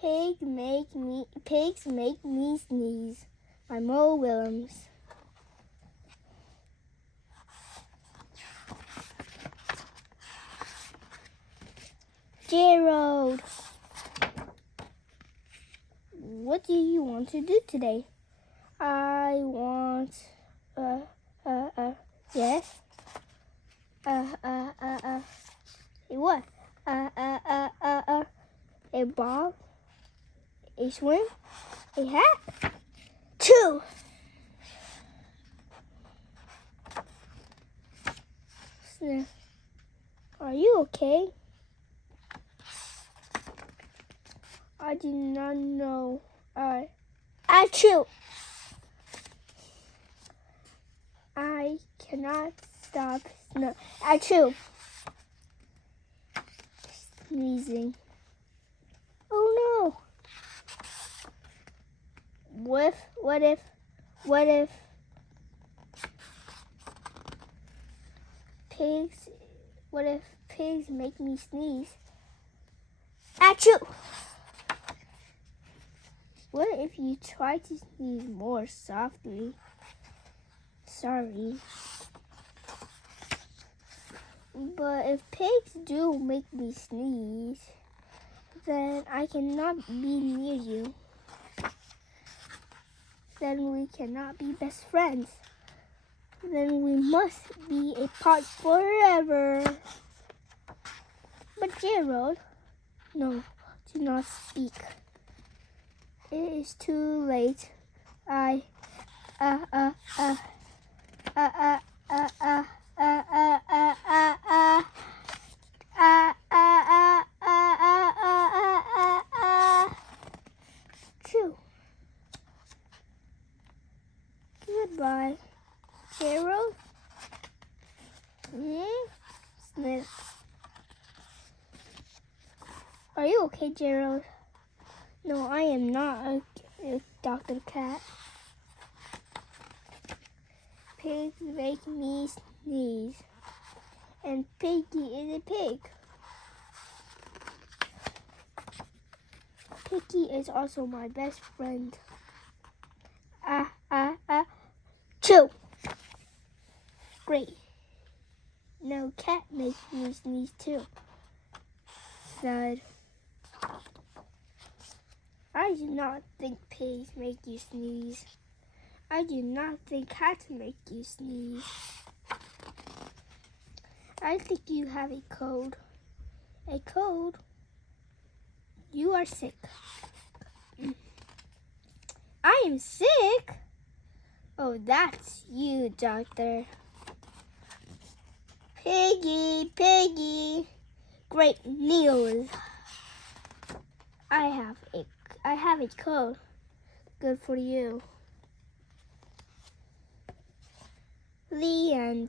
Pigs make me sneeze. By Mo Willems. Gerald, what do you want to do today? I want, yes. What? A ball, a swim, a hat, 2. Sniff. Are you okay? I do not know. Achoo! I cannot stop achoo! Sneezing. Oh no! What if pigs make me sneeze? Achoo! What if you try to sneeze more softly? Sorry. But if pigs do make me sneeze, then I cannot be near you. Then we cannot be best friends. Then we must be apart forever. But Gerald, no, do not speak. It is too late. True. Goodbye, Gerald. Sniff. Are you okay, Gerald? No, I am not a Dr. Cat. Pigs make me sneeze. And Piggie is a pig. Piggie is also my best friend. Chew. Great. No, cat makes me sneeze too. Sad. I do not think pigs make you sneeze. I do not think cats make you sneeze. I think you have a cold. A cold? You are sick. I am sick? Oh, that's you, doctor. Piggie. Great news. I have a cold. Good for you. The end.